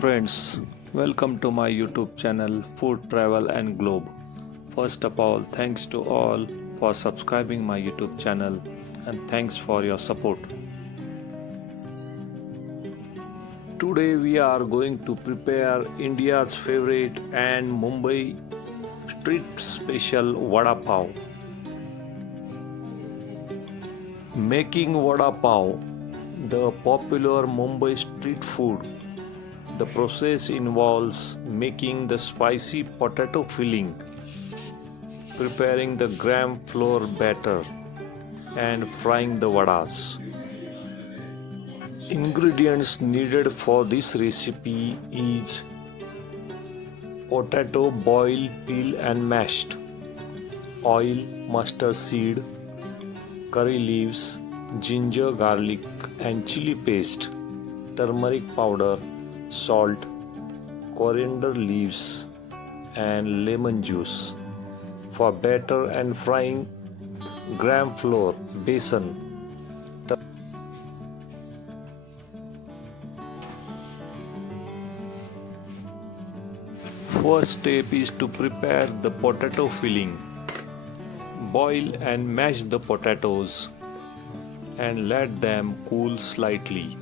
Friends, welcome to my YouTube channel Food Travel and Globe. First of all, thanks to all for subscribing my YouTube channel and thanks for your support. Today we are going to prepare India's favorite and Mumbai street special Vada Pav. Making Vada Pav, the popular Mumbai street food. The process involves making the spicy potato filling, preparing the gram flour batter, and frying the vadas. Ingredients needed for this recipe is potato boiled, peeled and mashed, oil, mustard seed, curry leaves, ginger, garlic and chili paste, turmeric powder, salt, coriander leaves and lemon juice. For batter and frying, gram flour, besan. First step is to prepare the potato filling. Boil and mash the potatoes and let them cool slightly.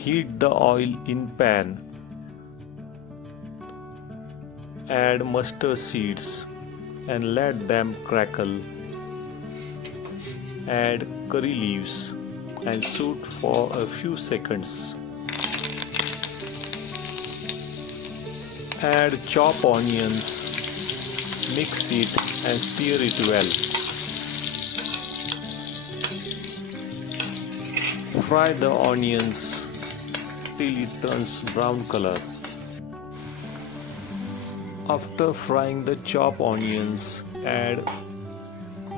Heat the oil in pan. Add mustard seeds and let them crackle. Add curry leaves and saute for a few seconds. Add chopped onions, mix it and stir it well. Fry the onions till it turns brown color. After frying the chopped onions, add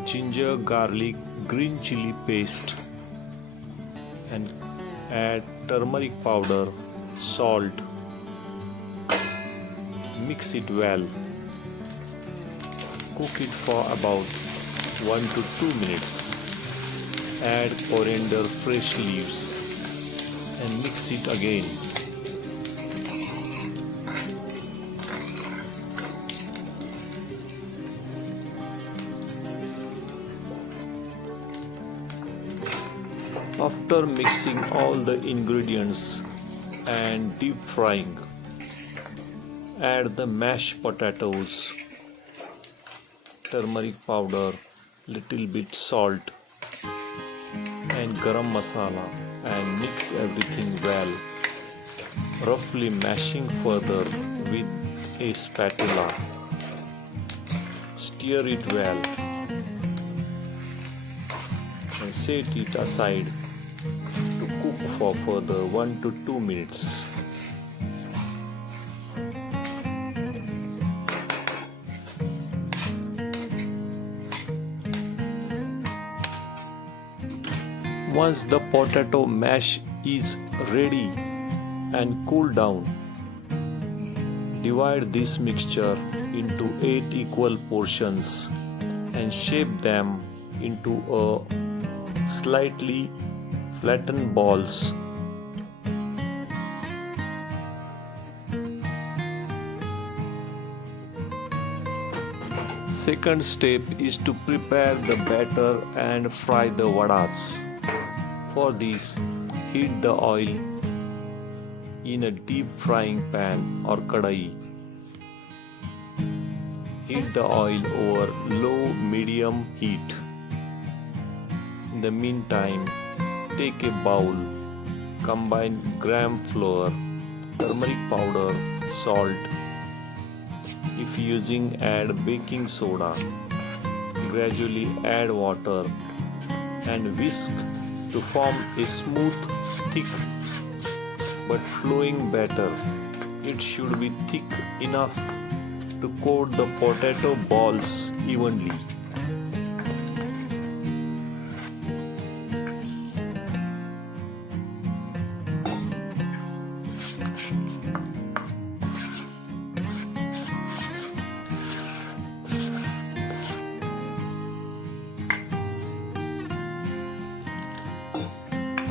ginger, garlic, green chili paste and add turmeric powder, salt. Mix it well. Cook it for about 1 to 2 minutes. Add coriander, fresh leaves and mix it again. After mixing all the ingredients and deep frying, add the mashed potatoes, turmeric powder, little bit salt and garam masala and mix everything well, roughly mashing further with a spatula. Stir it well and set it aside to cook for further 1 to 2 minutes. Once the potato mash is ready and cooled down, divide this mixture into 8 equal portions and shape them into a slightly flattened balls. Second step is to prepare the batter and fry the vadas. For this, heat the oil in a deep frying pan or kadai. Heat the oil over low-medium heat. In the meantime, take a bowl, combine gram flour, turmeric powder, salt. If using, add baking soda. Gradually add water and whisk to form a smooth, thick but flowing batter. It should be thick enough to coat the potato balls evenly.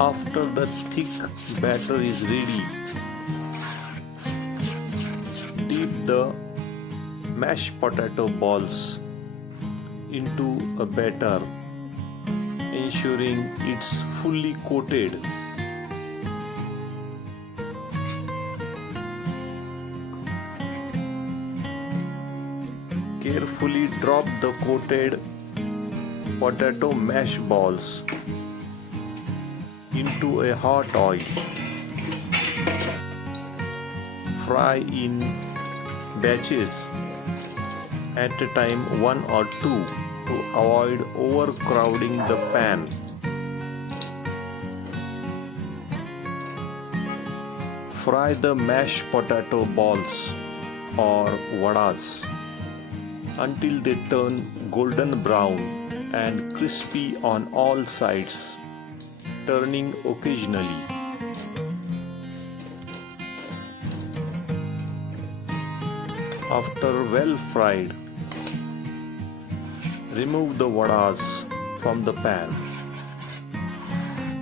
After the thick batter is ready, dip the mashed potato balls into a batter, ensuring it's fully coated. Carefully drop the coated potato mash balls into a hot oil. Fry in batches at a time, one or two, to avoid overcrowding the pan. Fry the mashed potato balls or vadas until they turn golden brown and crispy on all sides, turning occasionally. After well fried, remove the vadas from the pan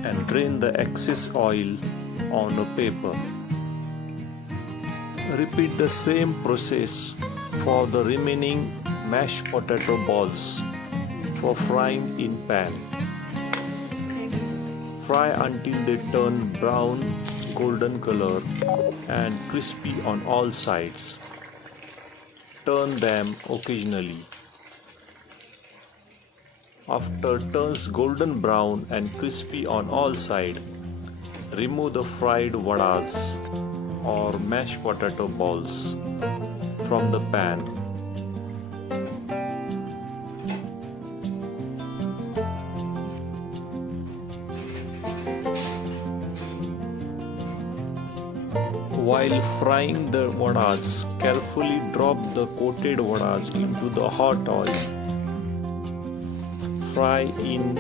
and drain the excess oil on a paper. Repeat the same process for the remaining mashed potato balls for frying in pan. Fry until they turn brown golden color and crispy on all sides. Turn them occasionally. After turns golden brown and crispy on all sides, remove the fried vadas or mashed potato balls from the pan. While frying the vadas, carefully drop the coated vadas into the hot oil. Fry in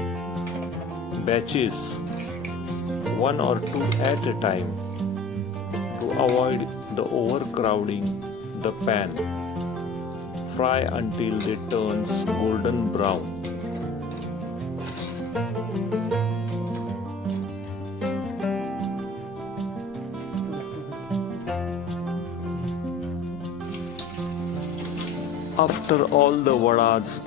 batches, one or two at a time, to avoid the overcrowding the pan. Fry until they turns golden brown. After all the vadas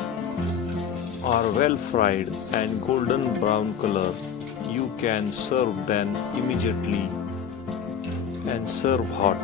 are well fried and golden brown color, you can serve them immediately and serve hot.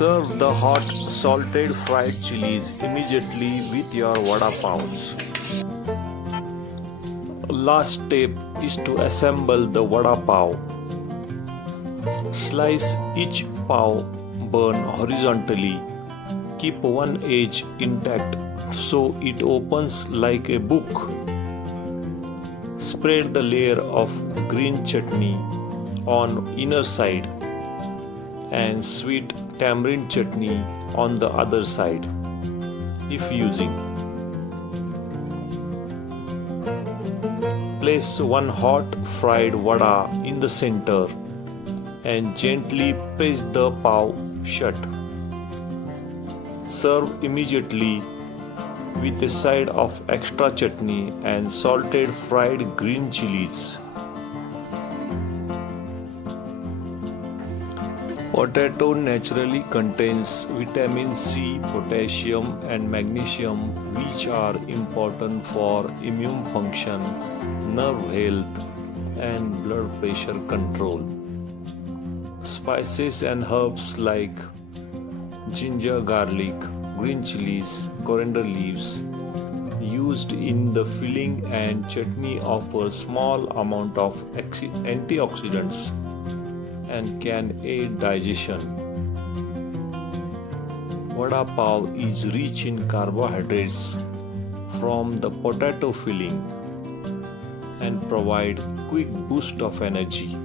Serve the hot salted fried chilies immediately with your vada pavs. Last step is to assemble the vada pav. Slice each pav bun horizontally. Keep one edge intact so it opens like a book. Spread the layer of green chutney on inner side and sweet tamarind chutney on the other side if using. Place one hot fried vada in the center and gently press the pav shut. Serve immediately with a side of extra chutney and salted fried green chilies. Potato naturally contains vitamin C, potassium and magnesium, which are important for immune function, nerve health and blood pressure control. Spices and herbs like ginger, garlic, green chilies, coriander leaves used in the filling and chutney offer small amount of antioxidants and can aid digestion. Vada pav is rich in carbohydrates from the potato filling and provide quick boost of energy.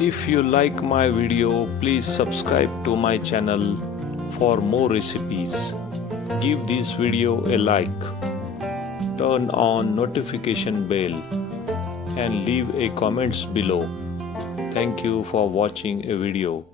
If you like my video, please subscribe to my channel for more recipes. Give this video a like, turn on notification bell and leave a comments below. Thank you for watching a video.